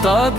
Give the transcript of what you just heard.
उस्ताद